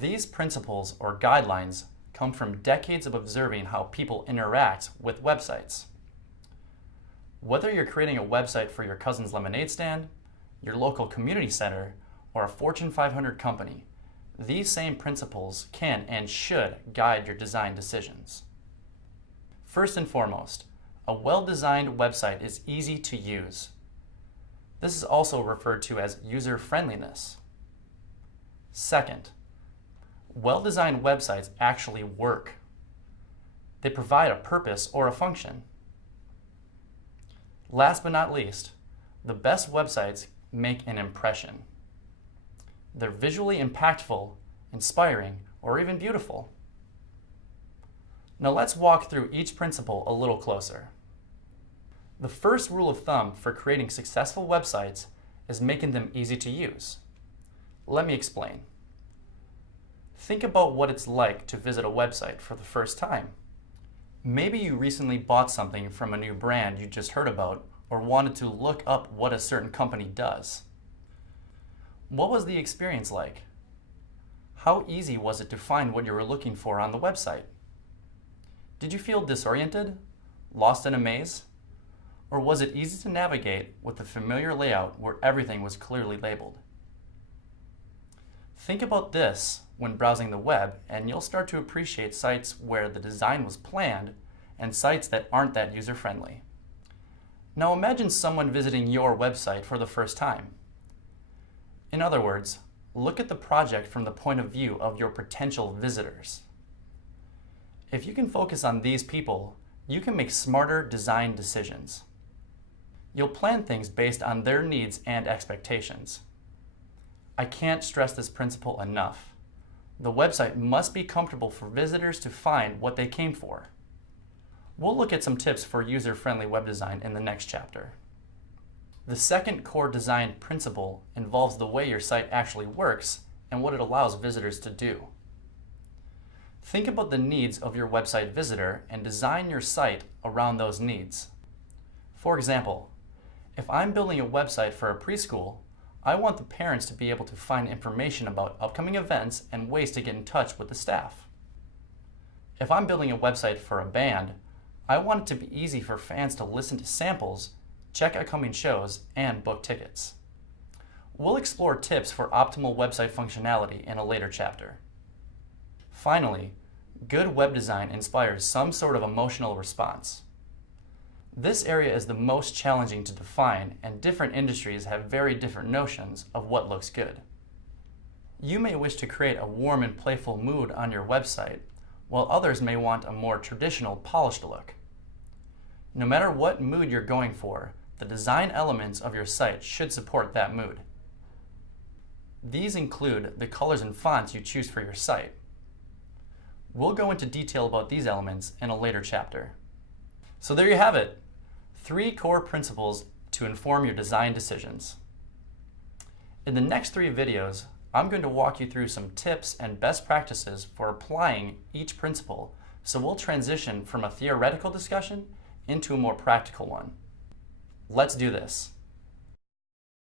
These principles or guidelines come from decades of observing how people interact with websites. Whether you're creating a website for your cousin's lemonade stand, your local community center, or a Fortune 500 company, these same principles can and should guide your design decisions. First and foremost, a well-designed website is easy to use. This is also referred to as user-friendliness. Second, well-designed websites actually work. They provide a purpose or a function. Last but not least, the best websites make an impression. They're visually impactful, inspiring, or even beautiful. Now let's walk through each principle a little closer. The first rule of thumb for creating successful websites is making them easy to use. Let me explain. Think about what it's like to visit a website for the first time. Maybe you recently bought something from a new brand you just heard about or wanted to look up what a certain company does. What was the experience like? How easy was it to find what you were looking for on the website? Did you feel disoriented, lost in a maze? Or was it easy to navigate with a familiar layout where everything was clearly labeled? Think about this when browsing the web, and you'll start to appreciate sites where the design was planned and sites that aren't that user-friendly. Now imagine someone visiting your website for the first time. In other words, look at the project from the point of view of your potential visitors. If you can focus on these people, you can make smarter design decisions. You'll plan things based on their needs and expectations. I can't stress this principle enough. The website must be comfortable for visitors to find what they came for. We'll look at some tips for user-friendly web design in the next chapter. The second core design principle involves the way your site actually works and what it allows visitors to do. Think about the needs of your website visitor and design your site around those needs. For example, if I'm building a website for a preschool, I want the parents to be able to find information about upcoming events and ways to get in touch with the staff. If I'm building a website for a band, I want it to be easy for fans to listen to samples, check upcoming shows, and book tickets. We'll explore tips for optimal website functionality in a later chapter. Finally, good web design inspires some sort of emotional response. This area is the most challenging to define, and different industries have very different notions of what looks good. You may wish to create a warm and playful mood on your website, while others may want a more traditional, polished look. No matter what mood you're going for, the design elements of your site should support that mood. These include the colors and fonts you choose for your site. We'll go into detail about these elements in a later chapter. So there you have it, 3 core principles to inform your design decisions. In the next 3 videos, I'm going to walk you through some tips and best practices for applying each principle, so we'll transition from a theoretical discussion into a more practical one. Let's do this.